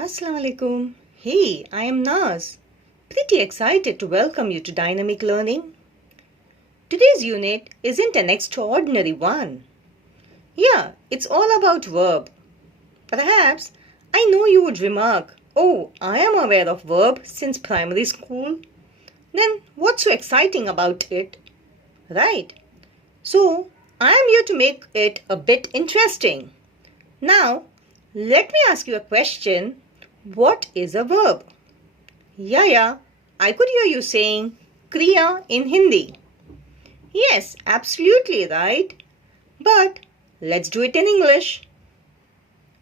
Assalamu alaikum. Hey, I am Naz. Pretty excited to welcome you to Dynamic Learning. Today's unit isn't an extraordinary one. Yeah, it's all about verb. Perhaps I know you would remark, oh, I am aware of verb since primary school. Then what's so exciting about it? Right? So, I am here to make it a bit interesting. Now, let me ask you a question. What is a verb? Yeah, I could hear you saying Kriya in Hindi. Yes, absolutely right. But let's do it in English.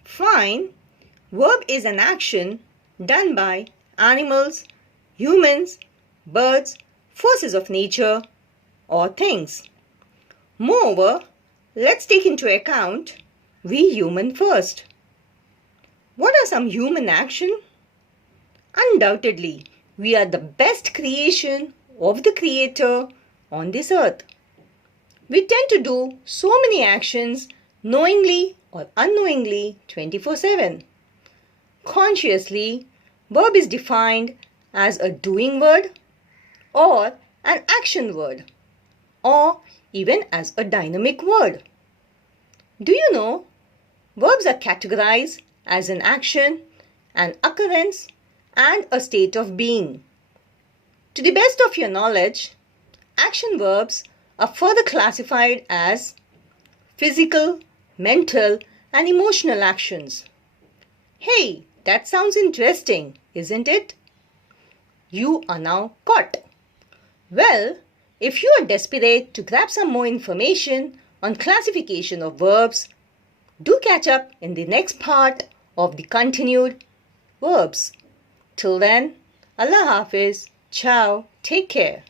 Fine. Verb is an action done by animals, humans, birds, forces of nature, or things. Moreover, let's take into account we human first. What are some human action? Undoubtedly, we are the best creation of the Creator on this earth. We tend to do so many actions knowingly or unknowingly 24/7. Consciously, verb is defined as a doing word or an action word or even as a dynamic word. Do you know? Verbs are categorized as an action, an occurrence, and a state of being. To the best of your knowledge, action verbs are further classified as physical, mental, and emotional actions. Hey, that sounds interesting, isn't it? You are now caught. Well, if you are desperate to grab some more information on classification of verbs, do catch up in the next part of the continued verbs. Till then, Allah Hafiz, ciao, take care.